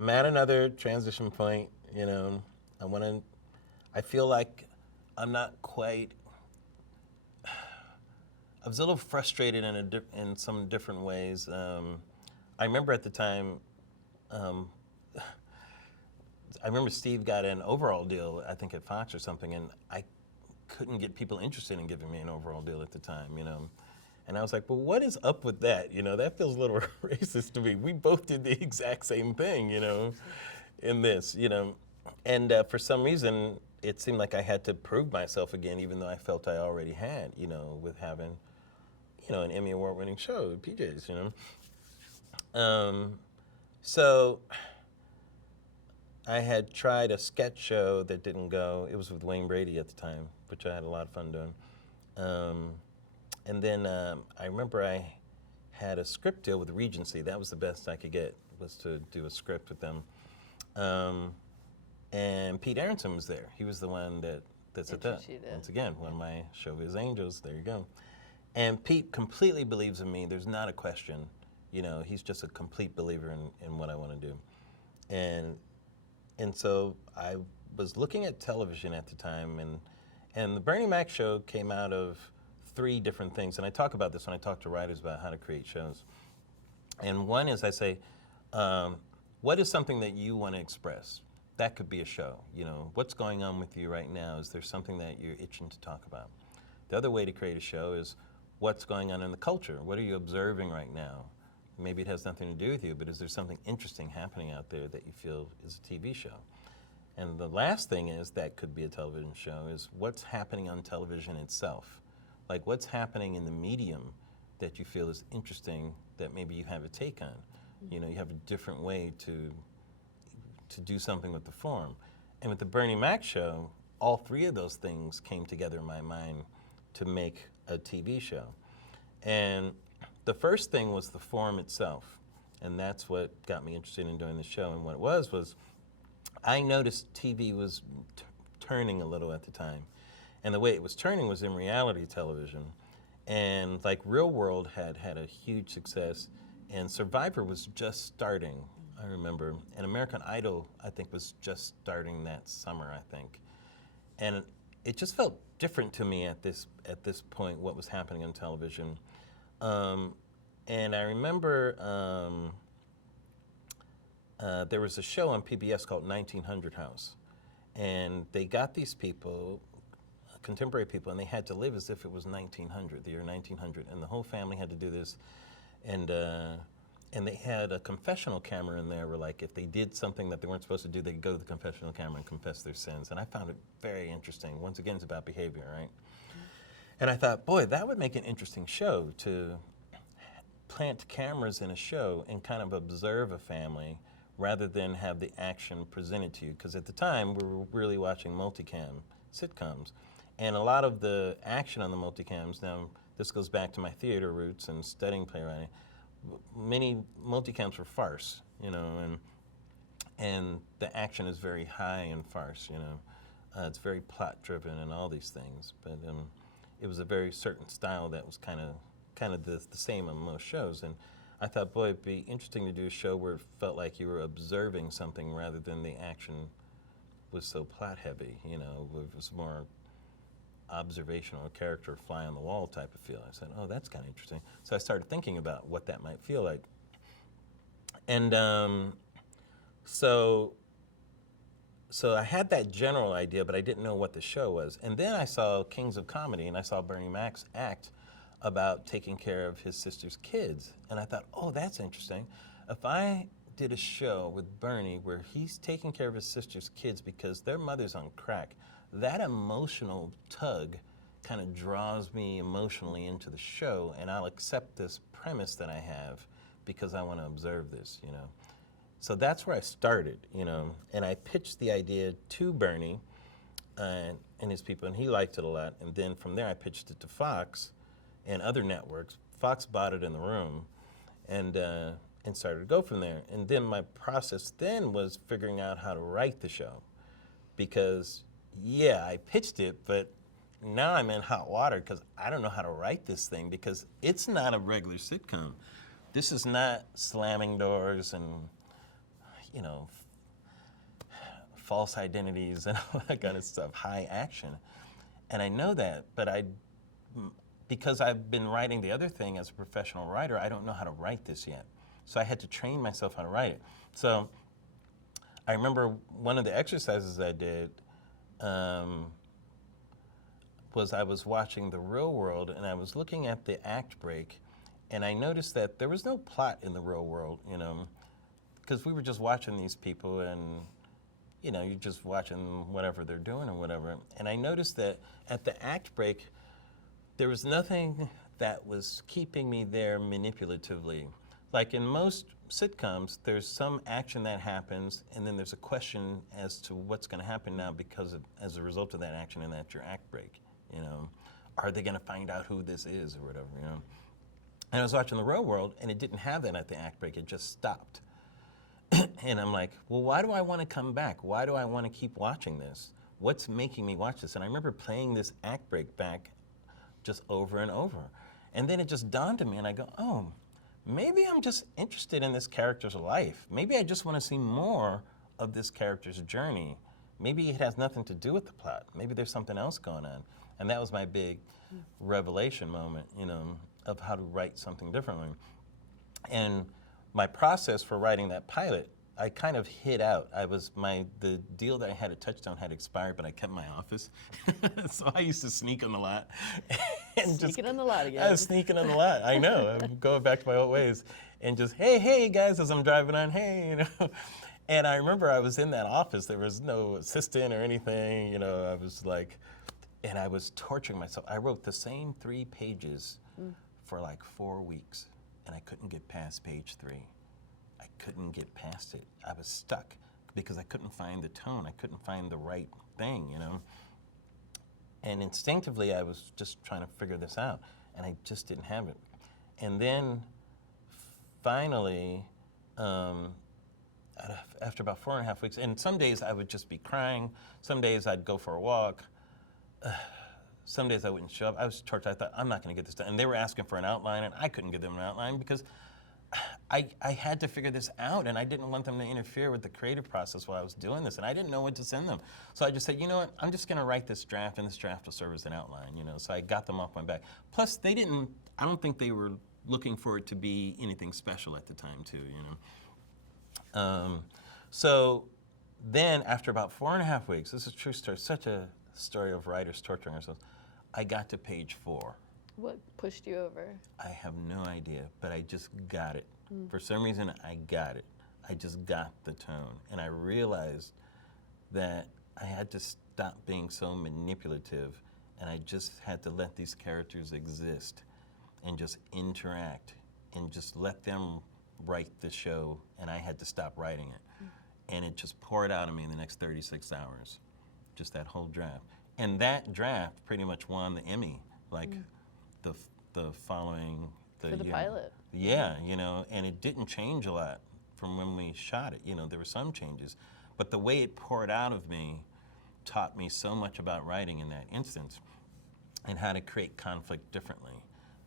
I'm at another transition point. You know, I want to. I feel like I'm not quite. I was a little frustrated in some different ways. I remember at the time. Um, I remember Steve got an overall deal, I think at Fox or something, and I couldn't get people interested in giving me an overall deal at the time, you know. And I was like, well, what is up with that? You know, that feels a little racist to me. We both did the exact same thing, you know, in this, you know. And for some reason, it seemed like I had to prove myself again, even though I felt I already had, you know, with having, you know, an Emmy Award winning show, PJs, you know. So I had tried a sketch show that didn't go. It was with Wayne Brady at the time, which I had a lot of fun doing. Um, and then I remember I had a script deal with Regency. That was the best I could get, was to do a script with them. And Pete Aronson was there. He was the one that's at that. Once again, one of my show is Angels. There you go. And Pete completely believes in me. There's not a question. You know, he's just a complete believer in what I want to do. And so I was looking at television at the time, and the Bernie Mac show came out of 3 different things. And I talk about this when I talk to writers about how to create shows. And one is I say, what is something that you want to express? That could be a show. You know, what's going on with you right now? Is there something that you're itching to talk about? The other way to create a show is what's going on in the culture? What are you observing right now? Maybe it has nothing to do with you, but is there something interesting happening out there that you feel is a TV show? And the last thing is, that could be a television show, is what's happening on television itself. Like what's happening in the medium that you feel is interesting that maybe you have a take on. You know, you have a different way to do something with the form. And with the Bernie Mac show, all 3 of those things came together in my mind to make a TV show. And the first thing was the form itself, and that's what got me interested in doing the show. And what it was I noticed TV was turning a little at the time, and the way it was turning was in reality television. And like Real World had a huge success, and Survivor was just starting, I remember, and American Idol, I think, was just starting that summer, I think. And it just felt different to me at this point, what was happening on television. And I remember there was a show on PBS called 1900 House. And they got these people, contemporary people, and they had to live as if it was 1900, the year 1900. And the whole family had to do this. And they had a confessional camera in there where, like, if they did something that they weren't supposed to do, they could go to the confessional camera and confess their sins. And I found it very interesting. Once again, it's about behavior, right? And I thought, boy, that would make an interesting show, to plant cameras in a show and kind of observe a family rather than have the action presented to you. Because at the time, we were really watching multicam sitcoms. And a lot of the action on the multicams, now this goes back to my theater roots and studying playwriting, many multicams were farce, you know, and the action is very high in farce, you know. It's very plot driven and all these things. But it was a very certain style that was kind of the same on most shows. And I thought, boy, it'd be interesting to do a show where it felt like you were observing something rather than the action was so plot heavy, you know. It was more observational, character fly on the wall type of feel. I said, oh, that's kind of interesting. So I started thinking about what that might feel like. And so I had that general idea, but I didn't know what the show was. And then I saw Kings of Comedy, and I saw Bernie Mac's act about taking care of his sister's kids. And I thought, oh, that's interesting. If I did a show with Bernie where he's taking care of his sister's kids because their mother's on crack, that emotional tug kind of draws me emotionally into the show, and I'll accept this premise that I have because I want to observe this, you know. So that's where I started, you know, and I pitched the idea to Bernie and his people, and he liked it a lot. And then from there, I pitched it to Fox and other networks. Fox bought it in the room, and started to go from there. And then my process then was figuring out how to write the show, because yeah, I pitched it, but now I'm in hot water because I don't know how to write this thing, because it's not a regular sitcom. This is not slamming doors and, you know, false identities and all that kind of stuff, high action. And I know that, but because I've been writing the other thing as a professional writer, I don't know how to write this yet. So I had to train myself how to write it. So I remember one of the exercises I did was I was watching The Real World, and I was looking at the act break, and I noticed that there was no plot in The Real World, you know, because we were just watching these people, and you know, you're just watching whatever they're doing or whatever. And I noticed that at the act break, there was nothing that was keeping me there manipulatively. Like in most sitcoms, there's some action that happens, and then there's a question as to what's going to happen now as a result of that action, and that's your act break. You know, are they going to find out who this is or whatever? You know, and I was watching The Real World, and it didn't have that at the act break. It just stopped. And I'm like, well, why do I want to come back? Why do I want to keep watching this? What's making me watch this? And I remember playing this act break back just over and over. And then it just dawned on me, and I go, oh, maybe I'm just interested in this character's life. Maybe I just want to see more of this character's journey. Maybe it has nothing to do with the plot. Maybe there's something else going on. And that was my big revelation moment, you know, of how to write something differently. And my process for writing that pilot, I kind of hid out. The deal that I had at Touchstone had expired, but I kept my office. So I used to sneak on the lot. And Sneaking on the lot again. I was sneaking on the lot, I know. I'm going back to my old ways. And just, hey guys, as I'm driving on, hey, you know. And I remember I was in that office. There was no assistant or anything, you know. I was like, and I was torturing myself. I wrote the same 3 pages for like 4 weeks. And I couldn't get past page 3. I couldn't get past it. I was stuck because I couldn't find the tone. I couldn't find the right thing, you know. And instinctively, I was just trying to figure this out, and I just didn't have it. And then finally, after about 4.5 weeks, and some days I would just be crying. Some days I'd go for a walk. Some days I wouldn't show up. I was tortured. I thought, I'm not going to get this done. And they were asking for an outline, and I couldn't give them an outline because I had to figure this out, and I didn't want them to interfere with the creative process while I was doing this, and I didn't know what to send them. So I just said, you know what, I'm just going to write this draft, and this draft will serve as an outline, you know. So I got them off my back. Plus, I don't think they were looking for it to be anything special at the time, too, you know. So then, after about 4.5 weeks, this is a true story, such a story of writers torturing ourselves, I got to page 4. What pushed you over? I have no idea, but I just got it. For some reason, I got it. I just got the tone. And I realized that I had to stop being so manipulative, and I just had to let these characters exist and just interact and just let them write the show, and I had to stop writing it. And it just poured out of me in the next 36 hours, just that whole draft. And that draft pretty much won the Emmy, like the following For the year. pilot. Yeah, you know, and it didn't change a lot from when we shot it. You know, there were some changes, but the way it poured out of me taught me so much about writing in that instance and how to create conflict differently.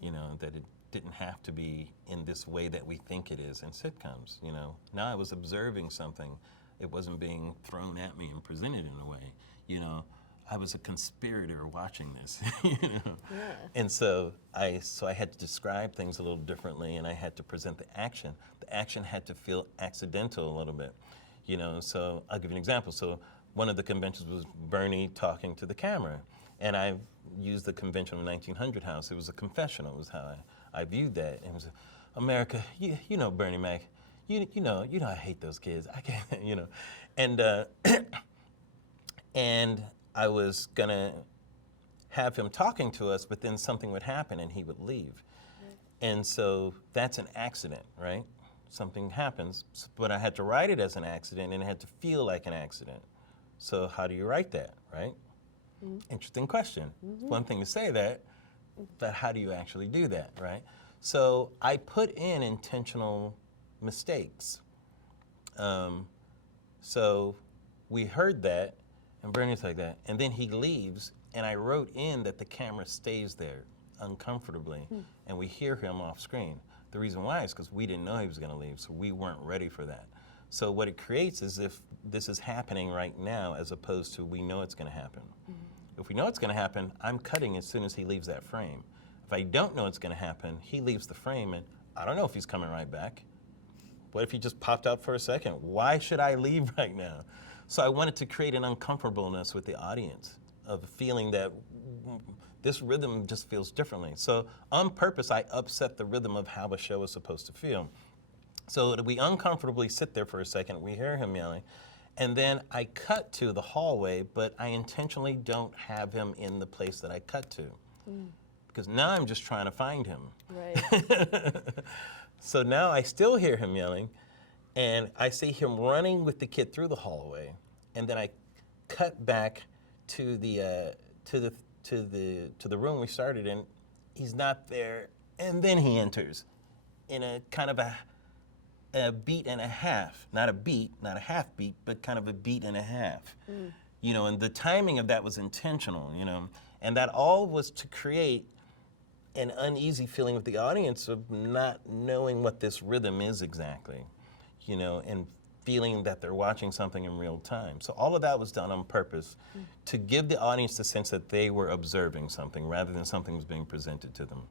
You know, that it didn't have to be in this way that we think it is in sitcoms, you know. Now I was observing something. It wasn't being thrown at me and presented in a way, you know. I was a conspirator watching this, you know. Yeah. And so I had to describe things a little differently, and I had to present the action. The action had to feel accidental a little bit, you know. So I'll give you an example. So one of the conventions was Bernie talking to the camera, and I used the conventional 1900 house. It was a confessional, was how I viewed that. And it was, America, you know Bernie Mac, you know I hate those kids. I can't, you know, and and I was gonna have him talking to us, but then something would happen and he would leave. And so that's an accident, right? Something happens, but I had to write it as an accident, and it had to feel like an accident. So how do you write that, right? Interesting question. It's one thing to say that, but how do you actually do that, right? So I put in intentional mistakes. So we heard that, and Bernie's like that, and then he leaves, and I wrote in that the camera stays there uncomfortably, and we hear him off screen. The reason why is because we didn't know he was going to leave, so we weren't ready for that. So what it creates is if this is happening right now as opposed to we know it's going to happen. If we know it's going to happen, I'm cutting as soon as he leaves that frame. If I don't know it's going to happen, he leaves the frame and I don't know if he's coming right back. What if he just popped out for a second? Why should I leave right now? So I wanted to create an uncomfortableness with the audience of feeling that this rhythm just feels differently. So on purpose, I upset the rhythm of how a show is supposed to feel. So that we uncomfortably sit there for a second, we hear him yelling, and then I cut to the hallway, but I intentionally don't have him in the place that I cut to. Because now I'm just trying to find him. Right. So now I still hear him yelling, and I see him running with the kid through the hallway, and then I cut back to the room we started in. He's not there, and then he enters in a kind of a beat and a half, not a beat, not a half beat, but kind of a beat and a half. You know, and the timing of that was intentional, you know, and that all was to create an uneasy feeling with the audience of not knowing what this rhythm is exactly, you know, and feeling that they're watching something in real time. So all of that was done on purpose to give the audience the sense that they were observing something rather than something was being presented to them.